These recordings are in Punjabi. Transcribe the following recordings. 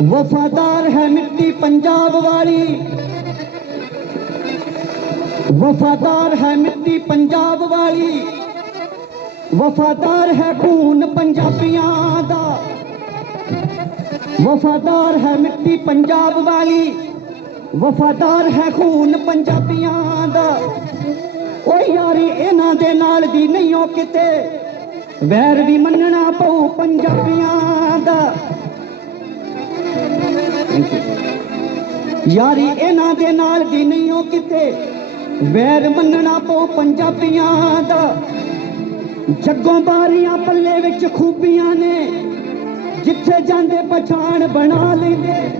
ਵਫਾਦਾਰ ਹੈ ਮਿੱਟੀ ਪੰਜਾਬ ਵਾਲੀ। ਵਫਾਦਾਰ ਹੈ ਮਿੱਟੀ ਪੰਜਾਬ ਵਾਲੀ। ਵਫਾਦਾਰ ਹੈ ਖੂਨ ਪੰਜਾਬੀਆਂ ਦਾ। ਵਫਾਦਾਰ ਹੈ ਮਿੱਟੀ ਪੰਜਾਬ ਵਾਲੀ। ਵਫਾਦਾਰ ਹੈ ਖੂਨ ਪੰਜਾਬੀਆਂ ਦਾ। ਓ ਯਾਰੀ, ਇਹਨਾਂ ਦੇ ਨਾਲ ਦੀ ਨਹੀਂ ਓ ਕਿਤੇ। ਵੈਰ ਵੀ ਮੰਨਣਾ ਪਊ ਪੰਜਾਬੀਆਂ ਦਾ। Thank you. ਯਾਰੀ ਇਹਨਾਂ ਦੇ ਨਾਲ ਦੀ ਨਹੀਂ ਓ ਕਿਤੇ। ਵੈਰ ਮੰਨਣਾ ਪਊ ਪੰਜਾਬੀਆਂ ਦਾ। ਜੱਗੋਂ ਬਾਰੀਆਂ ਪੱਲੇ ਵਿੱਚ ਖੂਬੀਆਂ ਨੇ। ਜਿੱਥੇ ਜਾਂਦੇ ਪਛਾਣ ਬਣਾ ਲੈਂਦੇ।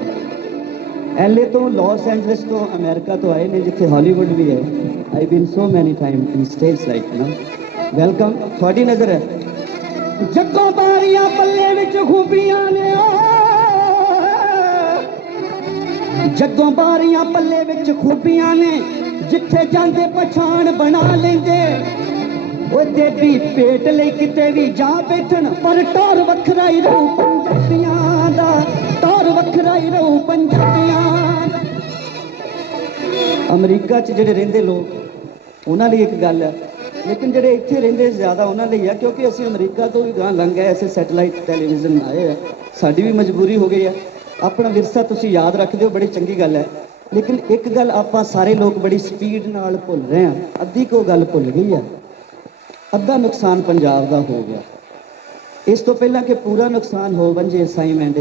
ਐਲਏ ਤੋਂ ਲਾਸ ਐਂਜਲਸ ਤੋਂ ਅਮਰੀਕਾ ਤੋਂ ਆਏ ਨੇ, ਜਿੱਥੇ ਹਾਲੀਵੁੱਡ ਵੀ ਹੈ। I been so many time in states like ਨਾ ਵੈਲਕਮ ਤੁਹਾਡੀ ਨਜ਼ਰ ਹੈ। ਜੱਗੋਂ ਬਾਰੀਆਂ ਪੱਲੇ ਵਿੱਚ ਖੂਬੀਆਂ ਨੇ ਓ। ਜੱਗੋਂ ਬਾਰੀਆਂ ਪੱਲੇ ਵਿੱਚ ਖੂਬੀਆਂ ਨੇ, ਜਿੱਥੇ ਜਾਂਦੇ ਪਛਾਣ ਬਣਾ ਲੈਂਦੇ। ਉਹ ਦੇਵੀ ਪੇਟ ਲਈ ਕਿਤੇ ਵੀ ਜਾ ਬੈਠਣ, ਪਰ ਟੌਰ ਵੱਖਰਾ ਹੀ ਰਹੂ ਪੰਜਾਬੀਆਂ ਦਾ, ਟੌਰ ਵੱਖਰਾ ਹੀ ਰਹੂ ਪੰਜਾਬੀਆਂ ਦਾ। ਅਮਰੀਕਾ 'ਚ ਜਿਹੜੇ ਰਹਿੰਦੇ ਲੋਕ, ਉਹਨਾਂ ਲਈ ਇੱਕ ਗੱਲ ਹੈ ਲੇਕਿਨ ਜਿਹੜੇ ਇੱਥੇ ਰਹਿੰਦੇ ਜ਼ਿਆਦਾ, ਉਹਨਾਂ ਲਈ ਆ, ਕਿਉਂਕਿ ਅਸੀਂ ਅਮਰੀਕਾ ਤੋਂ ਵੀ ਗਾਂ ਲੰਘ ਗਏ ਐਸੇ ਸੈਟੇਲਾਈਟ ਟੈਲੀਵਿਜ਼ਨ ਆਏ ਆ। ਸਾਡੀ ਵੀ ਮਜਬੂਰੀ ਹੋ ਗਈ ਆ। ਆਪਣਾ ਵਿਰਸਾ ਤੁਸੀਂ ਯਾਦ ਰੱਖਦੇ ਹੋ, ਬੜੀ ਚੰਗੀ ਗੱਲ ਹੈ। ਲੇਕਿਨ ਇੱਕ ਗੱਲ ਆਪਾਂ ਸਾਰੇ ਲੋਕ ਬੜੀ ਸਪੀਡ ਨਾਲ ਭੁੱਲ ਰਹੇ ਆ ਅੱਧੀ ਕੋ ਗੱਲ ਭੁੱਲ ਗਈ ਆ ਅੱਧਾ ਨੁਕਸਾਨ ਪੰਜਾਬ ਦਾ ਹੋ ਗਿਆ। ਇਸ ਤੋਂ ਪਹਿਲਾਂ ਕਿ ਪੂਰਾ ਨੁਕਸਾਨ ਹੋ ਵੰਜੇ ਅਸਾਈਨਮੈਂਟ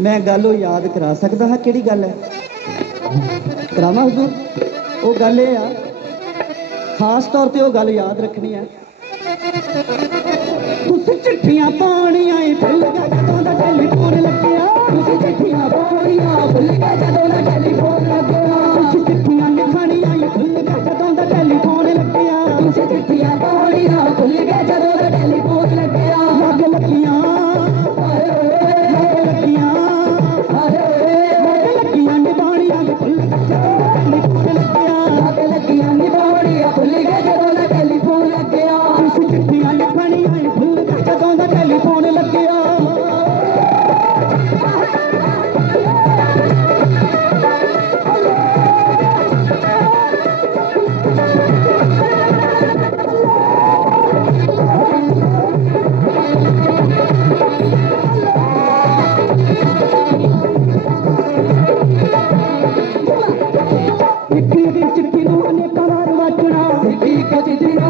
ਮੈਂ ਗੱਲ ਉਹ ਯਾਦ ਕਰਾ ਸਕਦਾ ਹਾਂ, ਕਿਹੜੀ ਗੱਲ ਹੈ? ਕਰਾਵਾਂ ਹੁਜ਼ੂਰ? ਉਹ ਗੱਲ ਇਹ ਆ, ਖਾਸ ਤੌਰ ਤੇ ਉਹ ਗੱਲ ਯਾਦ ਰੱਖਣੀ ਹੈ। ਤੁਸੀਂ ਚਿੱਠੀਆਂ ਪਾਉਣੀਆਂ ਈ ਭੁੱਲ ਗਿਆ ਜਦੋਂ ਦਾ ਟੈਲੀਫੋਨ ਪਾਉਣੀਆਂ ਭੁੱਲ ਗਿਆ ਜਦੋਂ পৃথিবীতে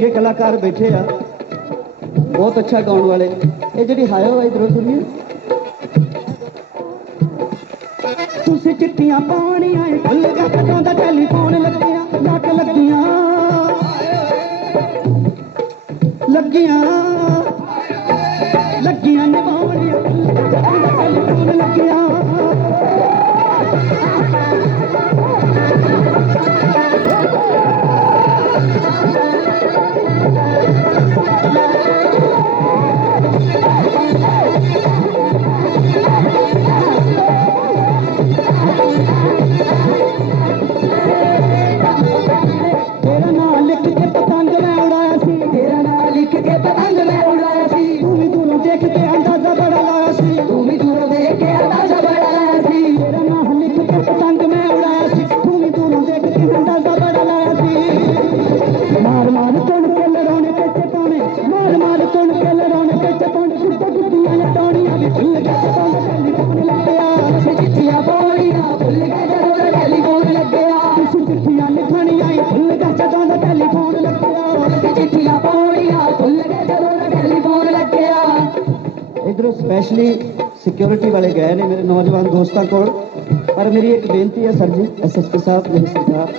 ਚੰਗੇ ਕਲਾਕਾਰ ਬੈਠੇ ਆ। ਬਹੁਤ ਅੱਛਾ ਗਾਉਣ ਵਾਲੇ। ਇਹ ਜਿਹੜੀ ਹਾਇਓ ਹੈ ਇਧਰੋਂ ਸੁਣੀਏ। ਤੁਸੀਂ ਚਿੱਠੀਆਂ ਪਾਉਣੀਆਂ ਏ ਭੁੱਲ ਦਾ ਟੈਲੀਫੋਨ ਲੱਗਿਆ ਲੱਗ ਲੱਗੀਆਂ। ਲੱਗੀਆਂ। ਲੱਗੀਆਂ ਨਿਭਾਉਣੀਆਂ ਟੈਲੀਫੋਨ ਲੱਗਿਆ। ਸਪੈਸ਼ਲੀ ਸਿਕਿਉਰਿਟੀ ਵਾਲੇ ਗਏ ਨੇ ਮੇਰੇ ਨੌਜਵਾਨ ਦੋਸਤਾਂ ਕੋਲ। ਪਰ ਮੇਰੀ ਇੱਕ ਬੇਨਤੀ ਹੈ ਸਰ ਜੀ ਐਸਐਸਪੀ ਸਾਹਿਬ, ਮੇਰੇ ਸਰਕਾਰ।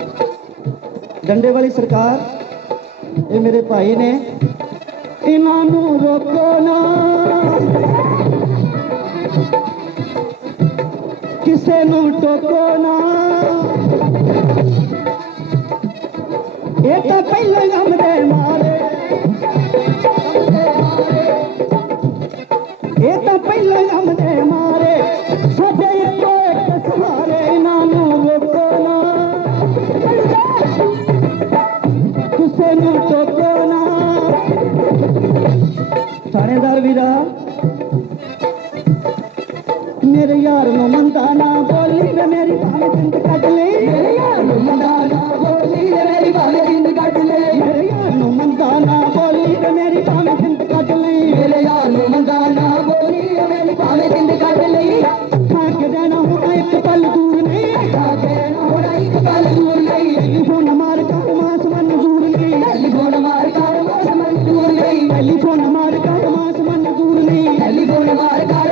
ਡੰਡੇ ਵਾਲੀ ਸਰਕਾਰ, ਇਹ ਮੇਰੇ ਭਾਈ ਨੇ। ਇਹਨਾਂ ਨੂੰ ਰੋਕੋ ਨਾ। ਕਿਸੇ ਨੂੰ ਟੋਕੋ ਨਾ। ਇਹ ਤਾਂ ਪਹਿਲਾਂ ਗਮ ਦੇ ਮਾਰੇ ਇਹ ਤਾਂ ਪਹਿਲਾਂ ਗਮ ਮਾਰੇ ਸਾਡੇ ਇੱਕੋ ਇੱਕ ਸਹਾਰੇ ਇਹਨਾਂ ਨੂੰ ਰੋਕੋ ਨਾ। ਕਿਸੇ ਨੂੰ ਟੋਕੋ ਨਾ। ਥਾਣੇਦਾਰ ਵੀਰਾ ਮੇਰੇ ਯਾਰ ਨੂੰ ਮੰਦਾ ਨਾ ਬੋਲੀ ਵੇ ਮੇਰੀ ਭਾਵੇਂ ਜਿੰਦ ਕੱਢ ਲੈ ਮੇਰੇ ਯਾਰ ਨੂੰ ਮੰਦਾ ਨਹੀਂ ਟੈਲੀਫੋਨ ਮਾਰ ਕਰ ਮਾਸ ਮਨਜ਼ੂਰ ਨਹੀਂ ਟੈਲੀਫੋਨ ਮਾਰ ਕਰ ਮਾਸ ਮਨਜ਼ੂਰ ਨਹੀਂ ਟੈਲੀਫੋਨ ਮਾਰ ਕਰ ਮਾਸ ਮਨਜ਼ੂਰ ਨਹੀਂ ਟੈਲੀਫੋਨ ਮਾਰ ਕਰ